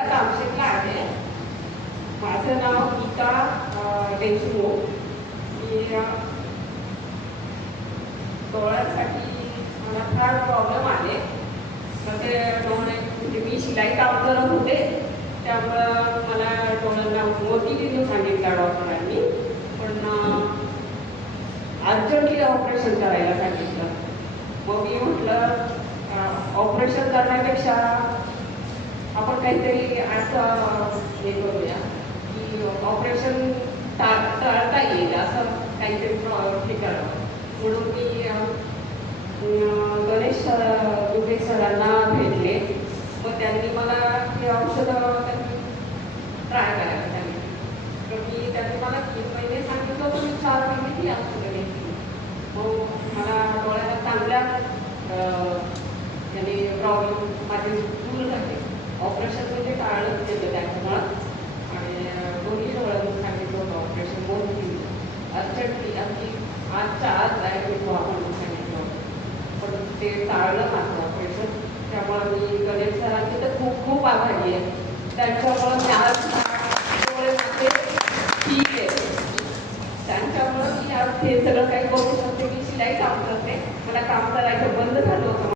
कामशेतला आहे. माझं नाव गीता देशमुख. मी डोळ्यासाठी मला फार प्रॉब्लेम आले. म्हणजे मी शिलाई काम करत होते, त्यामुळं मला डोळ्यांना मोती देऊन सांगितलं डॉक्टरांनी. पण अर्जंटली ऑपरेशन करायला सांगितलं. मग मी म्हटलं ऑपरेशन करण्यापेक्षा आपण काहीतरी असं हे करूया की ऑपरेशन टाळता येईल असं काहीतरी हे करावं. म्हणून मी गणेश दुबे सरांना भेटले. मग त्यांनी मला हे औषधं ट्राय करायला सांगितलं. तर त्यांनी मला 3 महिने सांगितलं होतं. मी 4 महिने ती औषधं घेतली. मग मला डोळ्याला चांगल्या याने प्रॉब्लेम माझे दूर झाले. ऑपरेशन म्हणजे टाळलंच गेलं त्याच्यामुळं. आणि दोन्ही डोळ्यांना सांगितलं होतं ऑपरेशन 2 दिवस अर्जंटली अगदी आजच्या आज ॲडमिट व्हा म्हणून सांगितलं होतं. पण ते टाळलं माझं ऑपरेशन. त्यामुळं मी गणेश सरांची तर खूप खूप आभारी आहे. त्यांच्यामुळं मी आज डोळे माझे ठीक आहे. त्यांच्यामुळं मी आज हे सगळं काही करू शकते. मी शिलाई काम करते. मला काम करायचं बंद झालं होतं.